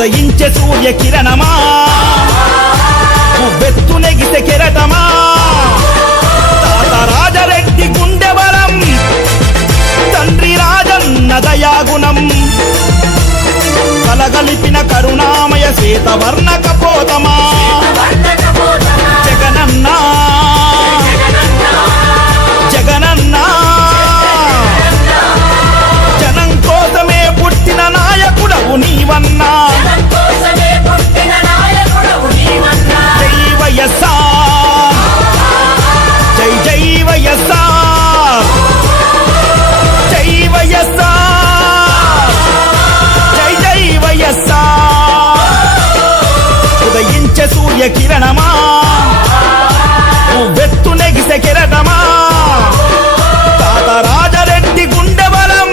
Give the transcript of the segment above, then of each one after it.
ఉదయించే సూర్య కిరణమా వెత్తు నెగిసే కెరటమా తాత రాజరెడ్డి గుండెబలం తండ్రి రాజన్న దయాగుణం కలగలిపిన కరుణామయ శ్వేతవర్ణ కపోతమా జగనన్నా జగనన్నా జనం కోసమే పుట్టిన నాయకుడవు నీవన్నా జై వైఎస్ఆర్ జై జై వైఎస్ఆర్ జై వైఎస్ఆర్ జై జై వైఎస్ఆర్ ఉదయించే సూర్య కిరణమా వెత్తు నెగిసే కెరటమా తాత రాజరెడ్డి గుండెబలం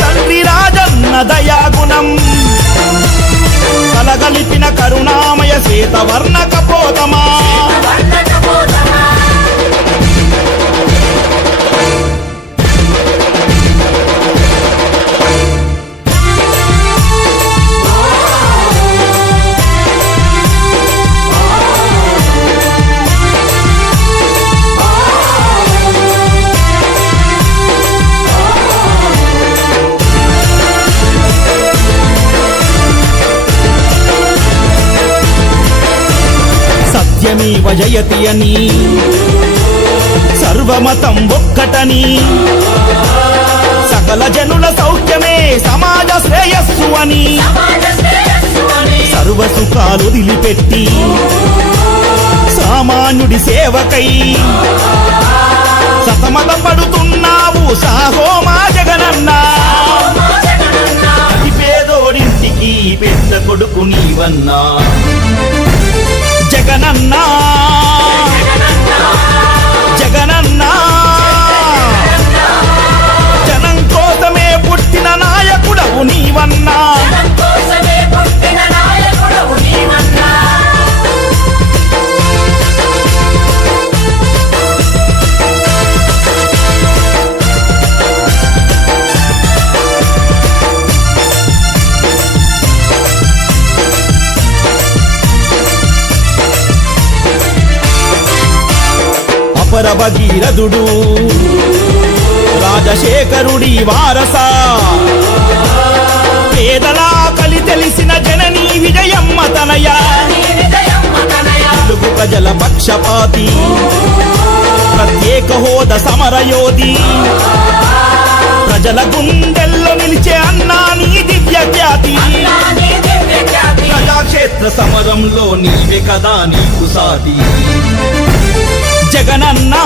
తండ్రి రాజన్న దయాగుణం కలగలిపిన కరుణామయ శ్వేతవర్ణ కపోతమా సత్యమేవ జయతి అని సర్వమతం ఒక్కటని సకల జనుల సౌఖ్యమే సమాజ శ్రేయస్సు అని సర్వ సుఖాలు వదిలిపెట్టి సామాన్యుడి సేవకై సతమత పడుతున్నావు సాహో మా జగనన్నా అతి పేదోడింటికి పెద్ద కొడుకు నీవన్నా జగనన్నా జగనన్నా జనం కోసమే పుట్టిన నాయకుడవు నీవన్నా అపర భగీరథుడు రాజశేఖరుడి వారస పేదల కలి తెలిసిన జననీ విజయమ్మ తనయ తెలుగు ప్రజల పక్షపాతి ప్రత్యేక హోదా సమరయోధి ప్రజల గుండెల్లో నిలిచే అన్నా నీ దివ్య ఖ్యాతి ప్రజాక్షేత్ర సమరంలో నీవే కదా నీకు సాటి జగనన్నా